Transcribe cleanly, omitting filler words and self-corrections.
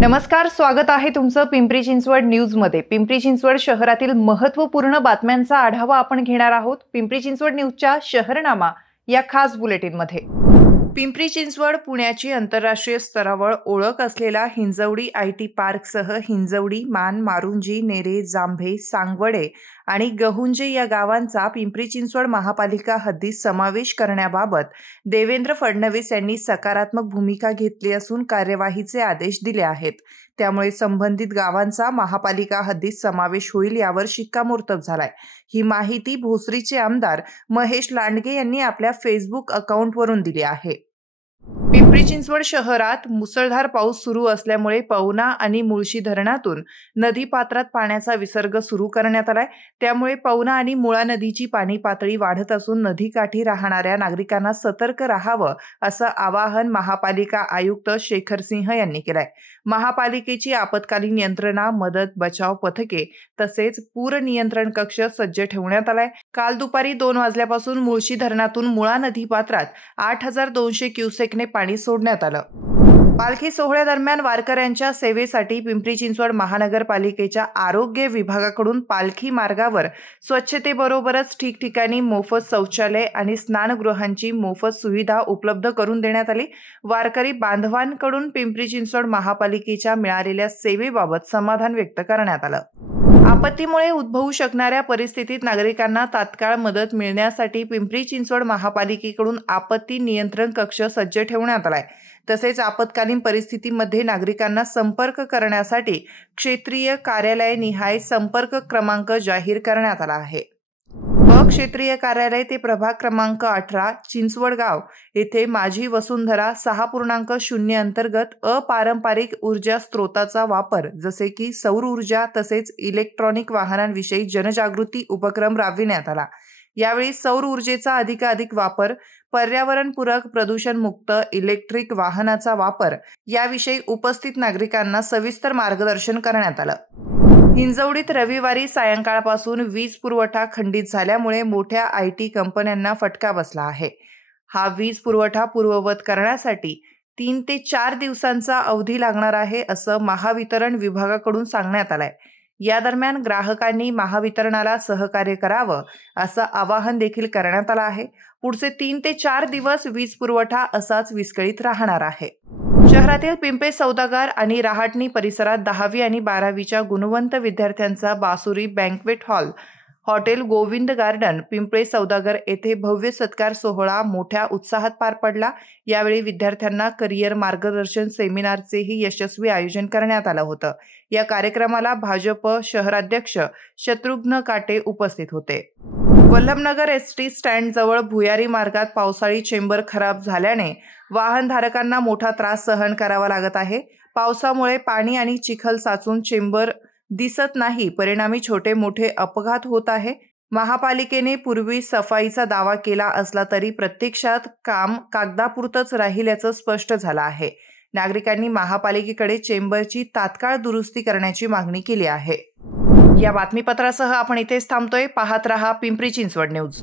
नमस्कार, स्वागत आहे तुमचं पिंपरी चिंचवड न्यूजमध्ये। पिंपरी चिंचवड शहरातील महत्त्वपूर्ण बातम्यांचा आढावा आपण घेणार आहोत पिंपरी चिंचवड न्यूजच्या शहरनामा या खास बुलेटिनमध्ये। पिंपरी चिंचवड पुण्याची आंतरराष्ट्रीय स्तरावर ओळख असलेला हिंजवडी आयटी पार्कसह हिंजवडी, मान, मारुंजी, नेरे, जांभे, सांगवडे आणि गहुंजे या गावांचा पिंपरी चिंचवड महापालिका हद्दीत समावेश करण्याबाबत देवेंद्र फडणवीस यांनी सकारात्मक भूमिका घेतली असून कार्यवाहीचे आदेश दिले आहेत। त्यामुळे संबंधित गावांचा महापालिका हद्दीत समावेश होईल यावर शिक्कामोर्तब झालाय। ही माहिती भोसरीचे आमदार महेश लांडगे यांनी आपल्या फेसबुक अकाउंटवरून दिली आहे। पिंपरी चिंचवड शहरात मुसळधार पाऊस सुरू असल्यामुळे पवना आणि मुळशी धरणातून नदीपात्रात पाण्याचा विसर्ग सुरू करण्यात आलाय। त्यामुळे पवना आणि मुळा नदीची पाणी पातळी वाढत असून नदीकाठी राहणाऱ्या नागरिकांना सतर्क राहावं असं आवाहन महापालिका आयुक्त शेखर सिंह यांनी केलंय। महापालिकेची आपत्कालीन यंत्रणा, मदत बचाव पथके तसेच पूर नियंत्रण कक्ष सज्ज ठेवण्यात आलाय। काल दुपारी 2 वाजल्यापासून मुळशी धरणातून मुळा नदीपात्रात 8200 क्युसेकने पाणी सोडण्यात आलं। पालखी सोहळ्यादरम्यान वारकऱ्यांच्या सेवेसाठी पिंपरी चिंचवड महानगरपालिकेच्या आरोग्य विभागाकडून पालखी मार्गावर स्वच्छतेबरोबरच ठिकठिकाणी मोफत शौचालय आणि स्नानगृहांची मोफत सुविधा उपलब्ध करून देण्यात आली। वारकरी बांधवांकडून पिंपरी चिंचवड महापालिकेच्या मिळालेल्या सेवेबाबत समाधान व्यक्त करण्यात आलं। आपत्तीमुळे उद्भवू शकणाऱ्या परिस्थितीत नागरिकांना तात्काळ मदत मिळण्यासाठी पिंपरी चिंचवड महापालिकेकडून आपत्ती नियंत्रण कक्ष सज्ज ठेवण्यात आलाय। तसेच आपत्कालीन परिस्थितीमध्ये नागरिकांना संपर्क करण्यासाठी क्षेत्रीय कार्यालयनिहाय संपर्क क्रमांक जाहीर करण्यात आला आहे। क्षेत्रीय कार्यालय ते प्रभाग क्रमांक 18 चिंचवडगाव येथे माझी वसुंधरा 6.0 अंतर्गत अपारंपरिक ऊर्जा स्रोताचा वापर जसे की सौर ऊर्जा तसेच इलेक्ट्रॉनिक वाहनांविषयी जनजागृती उपक्रम राबविण्यात आला। यावेळी सौर ऊर्जेचा अधिकाधिक वापर, पर्यावरणपूरक प्रदूषणमुक्त इलेक्ट्रिक वाहनाचा वापर याविषयी उपस्थित नागरिकांना सविस्तर मार्गदर्शन करण्यात आलं। हिंजवडीत रविवारी सायंकाळपासून वीज पुरवठा खंडित झाल्यामुळे मोठ्या आयटी कंपन्यांना फटका बसला आहे। हा वीज पुरवठा पूर्ववत करण्यासाठी 3 ते 4 दिवसांचा अवधी लागणार आहे असं महावितरण विभागाकडून सांगण्यात आलंय। या दरम्यान ग्राहकांनी महावितरणाला सहकार्य करावं असं आवाहन देखील करण्यात आलं आहे। पुढचे 3 ते 4 दिवस वीज पुरवठा असाच विस्कळीत राहणार आहे। शहरातील पिंपे सौदागर आणि रहाटणी परिसरात 10वी आणि 12वीच्या गुणवंत विद्यार्थ्यांचा Basuri banquet hall, hotel Govind garden, Pimple Saudagar येथे भव्य सत्कार सोहळा मोठ्या उत्साहात पार पडला। यावेळी विद्यार्थ्यांना करिअर मार्गदर्शन सेमिनारचेही यशस्वी आयोजन करण्यात आलं होतं। या कार्यक्रमाला भाजप शहराध्यक्ष शत्रुघ्न काटे उपस्थित होते। वल्लभनगर एसटी स्टँड जवळ भुयारी मार्गात पावसाळी चेंबर खराब झाल्याने वाहनधारकांना मोठा त्रास सहन करावा लागत आहे। पावसामुळे पाणी आणि चिखल साचून चेंबर दिसत नाही, परिणामी छोटे मोठे अपघात होत आहे। महापालिकेने पूर्वी सफाईचा दावा केला असला तरी प्रत्यक्षात काम कागदापुरतच राहिल्याचं स्पष्ट झालं आहे। नागरिकांनी महापालिकेकडे चेंबरची तात्काळ दुरुस्ती करण्याची मागणी केली आहे। या बातमीपत्रासह आपण इथेच थांबतोय। पाहत रहा पिंपरी चिंचवड न्यूज।